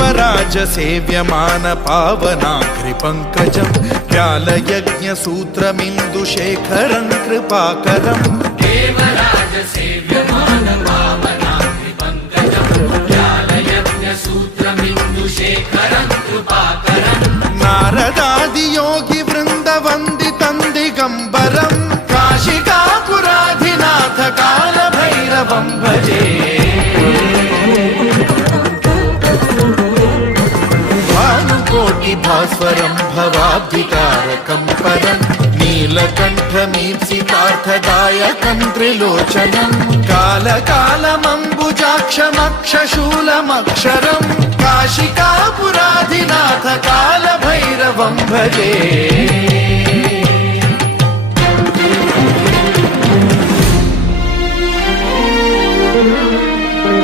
देवराज सेव्यमान पावनाघ्रिपङ्कजं व्यालयज्ञसूत्रमिन्दुशेखरं कृपाकरं देवराज सेव्यमान पावनाघ्रिपङ्कजं व्यालयज्ञसूत्रमिन्दुशेखरं कृपाकरं नारदादियोगि वृन्दवन्दितं दिगम्बरं काशिकापुराधिनाथ कालभैरवं भजे भास्वरं भवाब्धिकारकं परं नीलकण्ठमीप्सितार्थदायकं त्रिलोचनं कालकालमम्बुजाक्षमक्षशूलमक्षरं काशिकापुराधिनाथ कालभैरवं भजे।